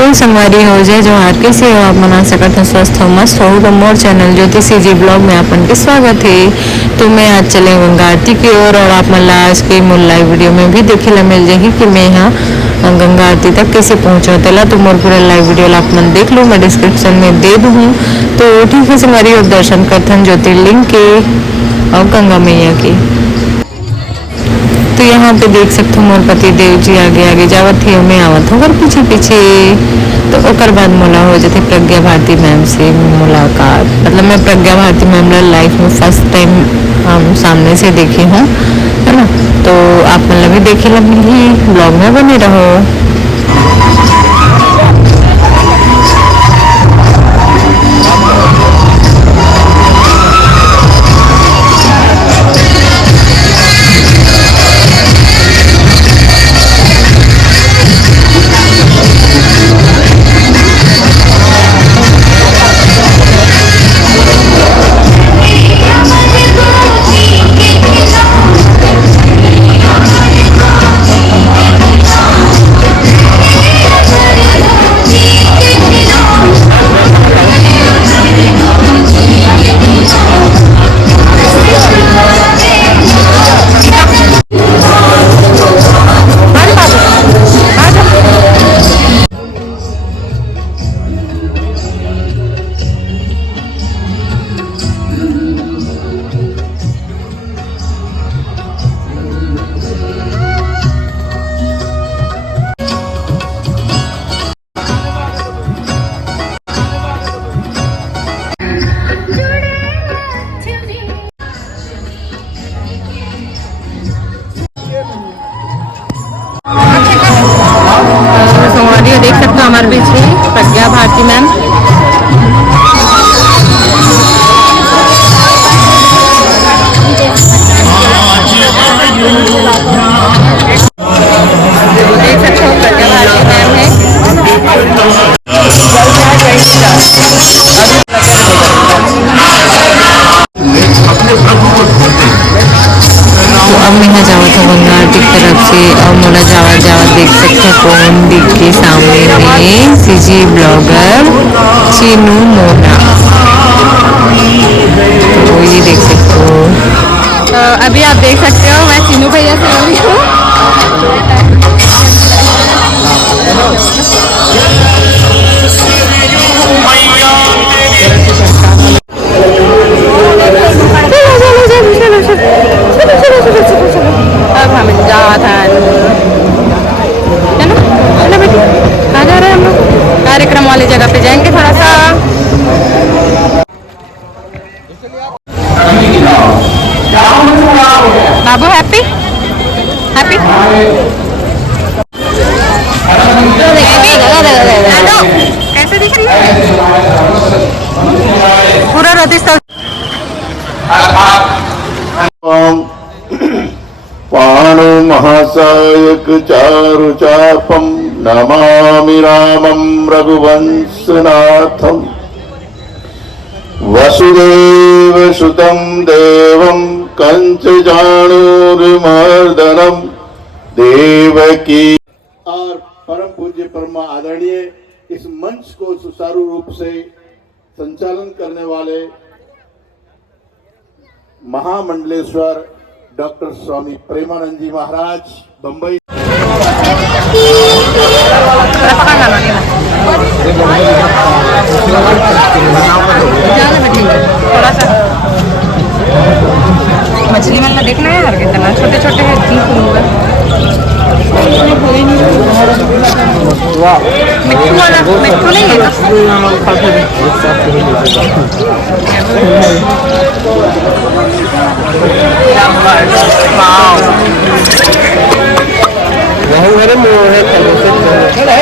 तो संगवारी हो जाए जो हार के से आप मना सकते हैं स्वस्थ हो मस्त हो तो मोर चैनल ज्योति सीजी ब्लॉग में अपन के स्वागत है। तो मैं आज चले गंगा आरती की ओर और आप मला आज के मोर लाइव वीडियो में भी देखे ला मिल जाएगी कि मैं यहाँ गंगा आरती तक कैसे पहुँचा तेला। तो मोर पूरा लाइव वीडियो आप मन देख लो, मैं डिस्क्रिप्शन में दे दूँ। तो ठीक है संगवारी और दर्शन करथन ज्योतिर्लिंग के और गंगा मैया की। तो यहाँ पे देख सकते हो मोर पति देव जी आगे आगे जावत थे, मैं आवत हूँ और पीछे पीछे। तो ओकर बाद मोला हो जाते प्रज्ञा भारती मैम से मुलाकात। मतलब मैं प्रज्ञा भारती मैम लाइफ में फर्स्ट टाइम हम सामने से देखे हूँ, है ना। तो आप मतलब भी देखे लगी ब्लॉग में बने रहो। देख सकते हो हमारे पीछे प्रज्ञा भारती मैम। देख सकते हो प्रज्ञा भारती मैम है। तो अब मैं जावा था गंगा आरती की तरफ से और मोला जावा जावा देख सकते हो कौन दिख के सामने में सीजी ब्लॉगर चीनू मोना। तो ये देख सकते हो। अभी आप देख सकते हो मैं चीनू भैया से हो रही हूँ। अब हम जात हैं, चलो चलो बेटी कहाँ जा रहे हैं हम लोग? कार्यक्रम वाली जगह पे जाएंगे थोड़ा सा। बाबू हैप्पी हैप्पी कैसे दिख रही है पूरा रतिस्थ पाणु महासायक चारु चापम नमामि रामं रघुवंशनाथम वसुदेव सुतं देवं कंच जाणूरमर्दनम देवकी। और परम पूज्य परमा आदरणीय इस मंच को सुचारू रूप से संचालन करने वाले महामंडलेश्वर डॉक्टर स्वामी प्रेमानंद जी महाराज बंबई। थोड़ा सा मछली वाला देखना है यार कितना छोटे छोटे हैं। मिट्टू वाला मिट्टू नहीं है वही मेरे मुँह है